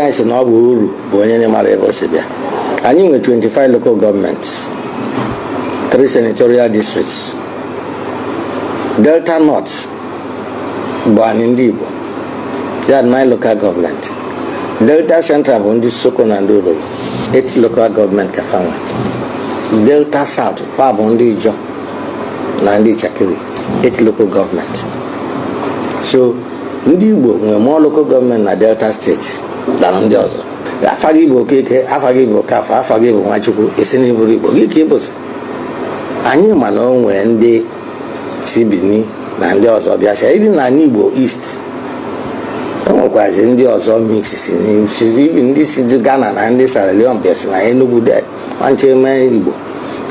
I said, no, I knew 25 local governments, 3 senatorial districts, Delta North, but in Igbo, they had 9 local government. Delta Central, Bundi Soko Nanduro, 8 local government Kafawa. Delta South, Fabundi Jo, Nandi Chakiri, 8 local government. So, in Igbo, we have more local government in Delta State than on the other. Afagibo Keke, Afagibo Kafa, Afagibo Machuku, is in Igbo. Gikibos. Anioma no when they Sibini, and the other Biasha, even Igbo East. Otherwise, in the other mixes in even this is the Ghana and this are Leon person. I know good that one chairman Igbo.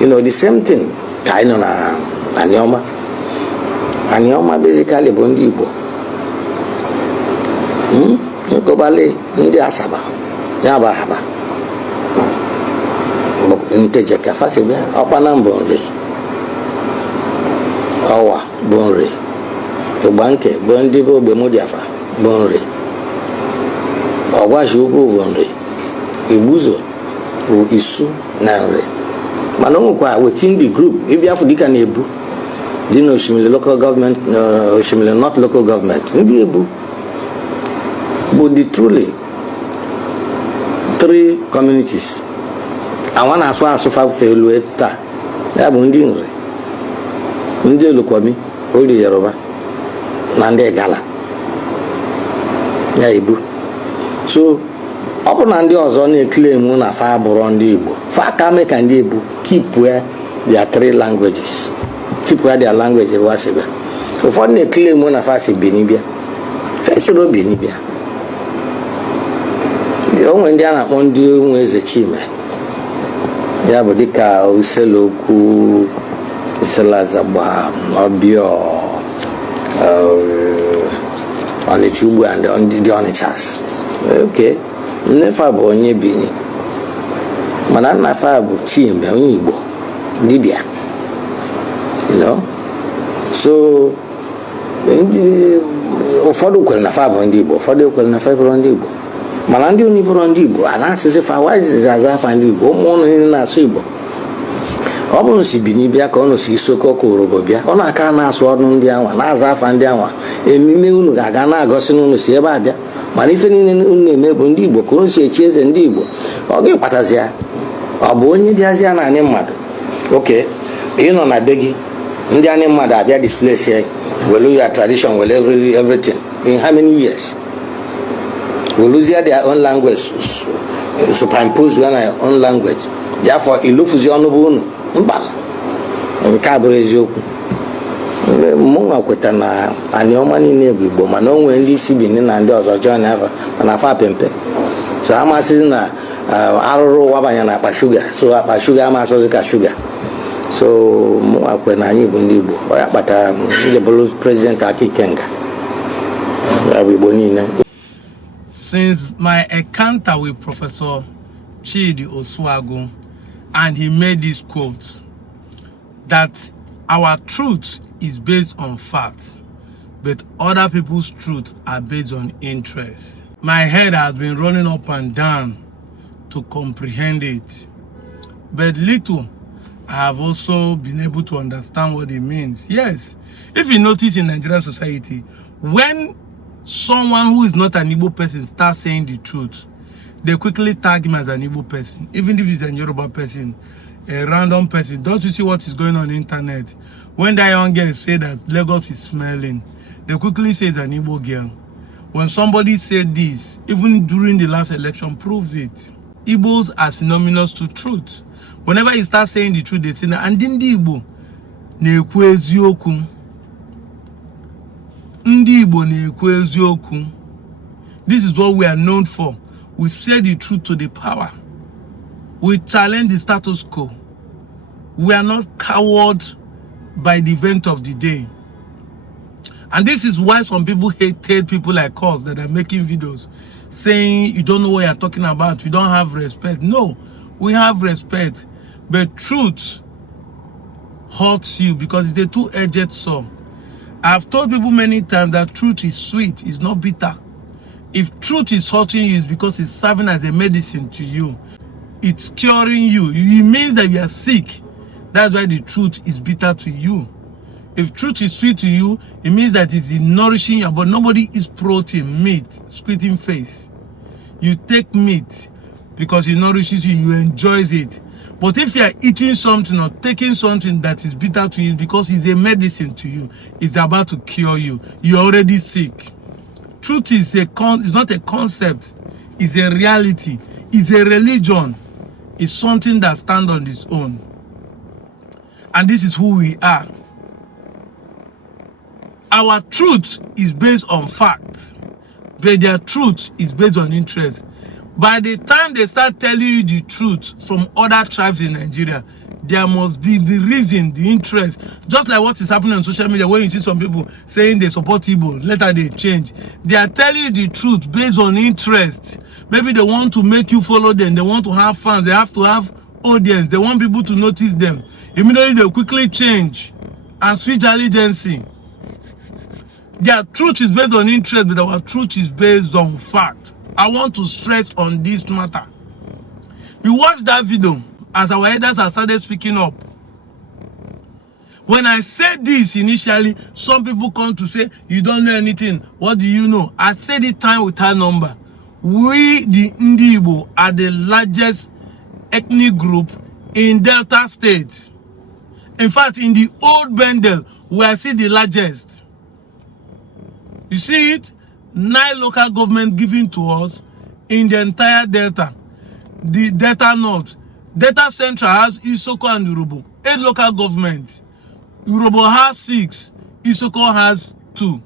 You know, the same thing. I know Anioma. Anioma basically Bondi Igbo. Go Bali, in the Asaba, Yaba Haba. In Tejaka Fasibia, Opanam Bonri. Awa Bonri. Obanke, Bondibo Bemudiafa. Bonre, Awashugo Bonre, Ibuzo, Isu, Nanre. Manonga within the group, if you have Dika Nebu, Dino Shimile local government, Shimile not local government, Nebu. But the truly 3 communities. I want as well as so far failure. Abundingly. Nde Lukwami, Odi Yoruba, Nande Gala. Igbo. So, upon and the other claim na far Burundi Igbo. Far Kame can Igbo keep where their 3 languages. Keep where their language was. So, for the claim na far Benibia. First of all, Benibia. The only Indiana on the is a chime. Yabodika, Useloku, Selazaba, Obio. On the tube and on the Onichas. Okay. Never born ye bini. Manana Fabu, Chim, Igbo, Libya. You know? So, Ofodukel na Fabu on Igbo, Fodukel na Fabu on Igbo. Manandi on Igbo, and answers if I was as I find Igbo, more in a Sibo. Almost Binibia, Konosi, Soko, Robobia, on a cana sword on the hour, Naza Fandiawa, a Mimu, Gagana, Gossin, Siababia, Manifin in Undibo, Konosi, Chase and Dibo, okay, Patazia, or Boni Diazia and Animad. Okay, you know, I beg you, Indian mother, their display here, will lose your tradition, will everything. In how many years? Will lose their own language, superimpose their own language. Therefore, it looks your Cabrezioku. Munga Quetana, Anioma in Igbo, Manon when this Sibin and does or John ever, and a far pempe. So I'm a season Arrow Wabayana Pashuga, so Pashuga Masosica sugar. So Munga Quenani Bundibo, but the Blues President Aki Kenga. Since my encounter with Professor Chidi Oswago, and he made this quote that our truth is based on facts, but other people's truth are based on interest. My head has been running up and down to comprehend it, but little I have also been able to understand what it means. Yes, if you notice in Nigerian society, when someone who is not an Igbo person starts saying the truth, they quickly tag him as an Igbo person, even if he's a Yoruba person, a random person. Don't you see what is going on the internet? When that young girl say that Lagos is smelling, they quickly say it's an Igbo girl. When somebody said this, even during the last election, proves it. Igbos are synonymous to truth. Whenever you start saying the truth, they say, and Ndi Igbo na-ekwu eziokwu. Ndi Igbo na-ekwu eziokwu. This is what we are known for. We say the truth to the power. We challenge the status quo. We are not cowed by the event of the day. And this is why some people hated people like us that are making videos saying you don't know what you're talking about, you don't have respect. No, we have respect. But truth hurts you because it's a two-edged sword. I've told people many times that truth is sweet, it's not bitter. If truth is hurting you, it's because it's serving as a medicine to you. It's curing you. It means that you are sick. That's why the truth is bitter to you. If truth is sweet to you, it means that it's nourishing you. But nobody eats protein, meat, squinting face. You take meat because it nourishes you, you enjoy it. But if you are eating something or taking something that is bitter to you because it's a medicine to you, it's about to cure you. You're already sick. Truth is not a concept. It's a reality. It's a religion. It's something that stands on its own. And this is who we are. Our truth is based on fact, but their truth is based on interest. By the time they start telling you the truth from other tribes in Nigeria, there must be the reason, the interest. Just like what is happening on social media, when you see some people saying they support Igbo, later they change. They are telling you the truth based on interest. Maybe they want to make you follow them. They want to have fans. They have to have audience. They want people to notice them. Immediately they quickly change and switch allegiance. Their truth is based on interest, but our truth is based on fact. I want to stress on this matter. We watched that video as our elders have started speaking up. When I said this initially, some people come to say, you don't know anything. What do you know? I said it time without number. We, the Igbo, are the largest ethnic group in Delta State. In fact, in the old Bendel, we are still the largest. You see it? 9 local government given to us in the entire Delta. The Delta North. Delta Central has Isoko and Urobo. 8 local governments. Urobo has 6. Isoko has 2.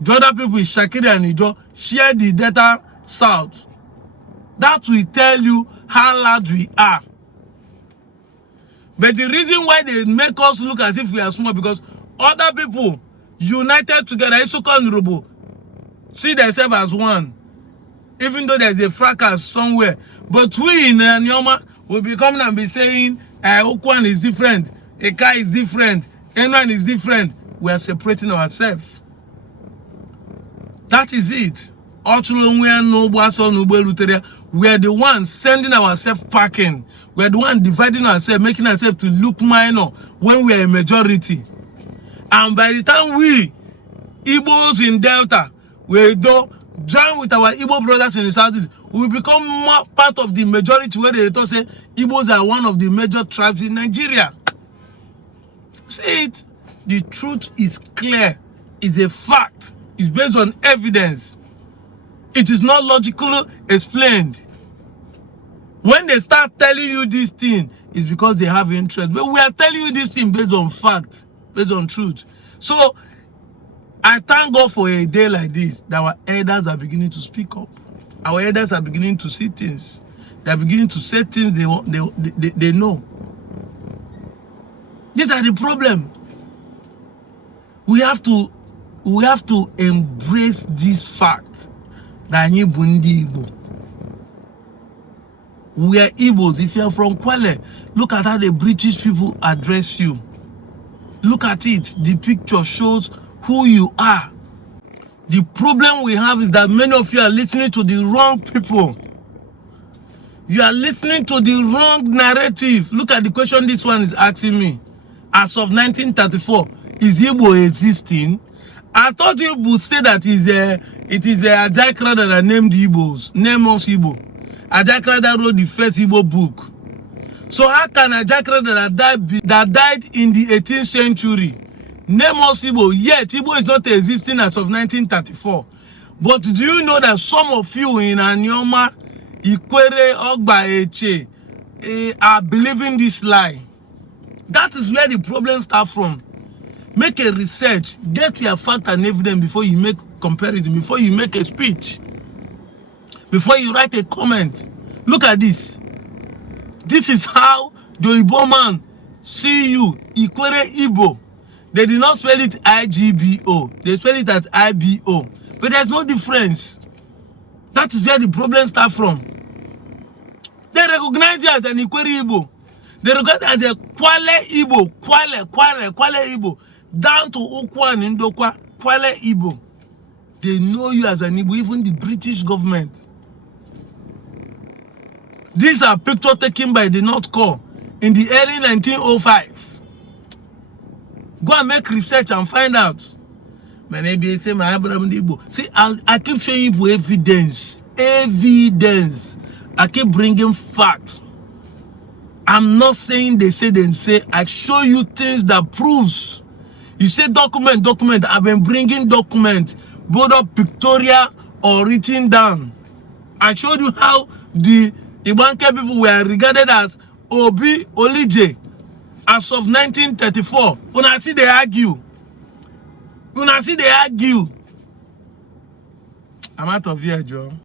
The other people, Shakiri and Ijo, share the Delta South. That will tell you how large we are. But the reason why they make us look as if we are small, because other people united together, Isoko and Urobo, see themselves as one, even though there's a fracas somewhere. But we in Anioma will be coming and be saying, Okwan is different, Eka is different, Enwan is different. We are separating ourselves. That is it. We are the ones sending ourselves packing. We are the ones dividing ourselves, making ourselves to look minor when we are a majority. And by the time we, Igbos in Delta, we do join with our Igbo brothers in the Southeast, we become more part of the majority, where they say Igbos are one of the major tribes in Nigeria. See it? The truth is clear. It's a fact. It's based on evidence. It is not logically explained. When they start telling you this thing, it's because they have interest. But we are telling you this thing based on fact, based on truth. So I thank God for a day like this, that our elders are beginning to speak up. Our elders are beginning to see things. They are beginning to say things they know. These are the problem. We have to embrace this fact that we are Igbos. If you are from Kwale, look at how the British people address you. Look at it. The picture shows who you are. The problem we have is that many of you are listening to the wrong people. You are listening to the wrong narrative. Look at the question this one is asking me. As of 1934, is Igbo existing? I thought you would say that it is a Ajaikra that named Igbos, name us Igbo. Ajaikra that wrote the first Igbo book. So how can Ajaikra that died in the 18th century name us Igbo? Yet Igbo is not existing as of 1934. But do you know that some of you in Anioma, Ikwere, Ogba, Eche are believing this lie? That is where the problem starts from. Make a research, get your fact and evidence before you make comparison, before you make a speech, before you write a comment. Look at this. This is how the Igbo man see you, Ikwere Igbo. They did not spell it I-G-B-O. They spell it as I-B-O. But there's no difference. That is where the problem starts from. They recognize you as an Ikwere Igbo. They recognize you as a Kwale Igbo. Kwale Igbo. Down to Ukwa and Indokwa, Kwale Igbo. They know you as an Igbo, even the British government. These are pictures taken by the North Corps in the early 1905. Go and make research and find out. See, I keep showing you evidence. Evidence. I keep bringing facts. I'm not saying they say, I show you things that proves. You say document. I've been bringing documents, both up pictorial or written down. I showed you how the Ibanke people were regarded as Obi Olije as of 1934. When I see they argue. I'm out of here, Joe.